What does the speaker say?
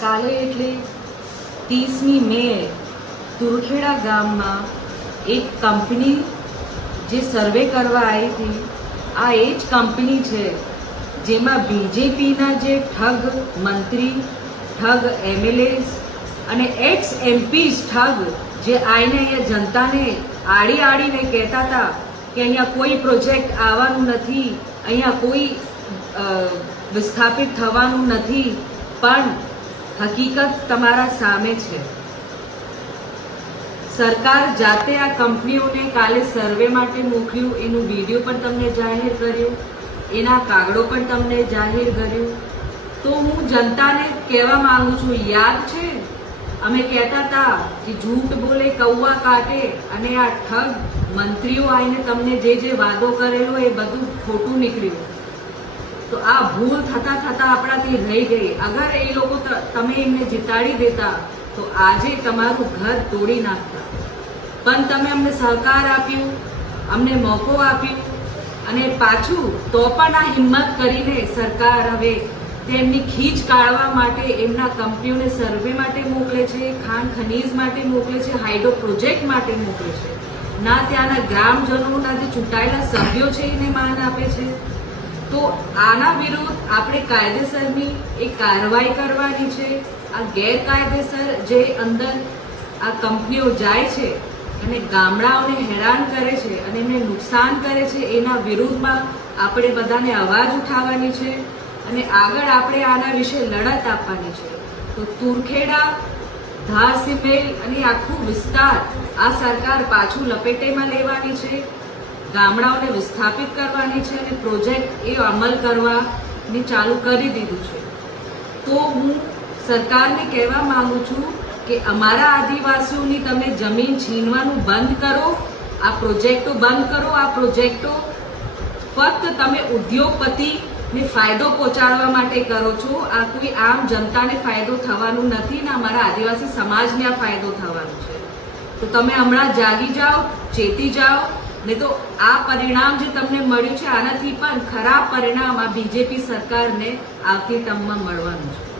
કાલે એટલે 30મી મે તુરખેડા ગામમાં એક કંપની જે સર્વે કરવા આવી હતી, આ એ જ કંપની છે જેમાં બીજેપીના જે ઠગ મંત્રી, ઠગ એમએલએસ અને એક્સ એમપીઝ ઠગ જે આવીને અહીંયા જનતાને આડીને કહેતા હતા કે અહીંયા કોઈ પ્રોજેક્ટ આવવાનું નથી, અહીંયા કોઈ વિસ્થાપિત થવાનું નથી, પણ હકીકત તમારા સામે છે. સરકાર જાતે આ કંપનીઓને કાલે સર્વે માટે મોકલ્યું, એનું વિડીયો પણ તમને જાહેર કર્યું, એના કાગળો પણ તમને જાહેર કર્યું. તો હું જનતાને કહેવા માંગુ છું, યાદ છે અમે કહેતા હતા કે झूठ બોલે કૌવા કાટે, અને આ ઠગ મંત્રીઓ આવીને તમને જે વાદો કરેલો એ બધું ખોટું નીકળ્યું. તો આ ભૂલ થતા આપણાથી રહી ગઈ. અગર એ લોકો તમે એમને જીતાડી દેતા તો આજે તમારું ઘર તોડી નાખતા. પણ તમે અમને સહકાર આપ્યું, અમને મોકો આપ્યું, અને પાછું તો પણ આ હિંમત કરીને સરકાર હવે તેમની ખીચ કાઢવા માટે એમના કંપનીઓને સર્વે માટે મોકલે છે, ખાણ ખનીજ માટે મોકલે છે, હાઇડ્રો પ્રોજેક્ટ માટે મોકલે છે. ના ત્યાંના ગ્રામજનોના જે ચૂંટાયેલા સભ્યો છે એને માન આપે છે. તો આના વિરુદ્ધ આપણે કાયદેસરની એક કાર્યવાહી કરવાની છે. આ ગેરકાયદેસર જે અંદર આ કંપનીઓ જાય છે અને ગામડાઓને હેરાન કરે છે અને એમને નુકસાન કરે છે, એના વિરુદ્ધમાં આપણે બધાને અવાજ ઉઠાવવાની છે અને આગળ આપણે આના વિશે લડત આપવાની છે. તો તુરખેડા, ધારસીમેલ અને આખું વિસ્તાર આ સરકાર પાછું લપેટેમાં લેવાની છે, ગામડાઓને વિસ્થાપિત કરવાની છે અને પ્રોજેક્ટ એ અમલ કરવાની ચાલુ કરી દીધું છે. તો હું સરકારને કહેવા માંગુ છું કે અમારા આદિવાસીઓની તમે જમીન છીનવાનું બંધ કરો, આ પ્રોજેક્ટો બંધ કરો. આ પ્રોજેક્ટો ફક્ત તમે ઉદ્યોગપતિને ફાયદો પહોંચાડવા માટે કરો છો. આ કોઈ આમ જનતાને ફાયદો થવાનું નથી ને અમારા આદિવાસી સમાજને આ ફાયદો થવાનો છે. તો તમે હમણાં જાગી જાઓ, ચેતી જાઓ, ને તો આ પરિણામ જે તમને મળ્યું છે આનાથી પણ ખરાબ પરિણામ આ બીજેપી સરકારને આવતી ટર્મમાં મળવાનું છે.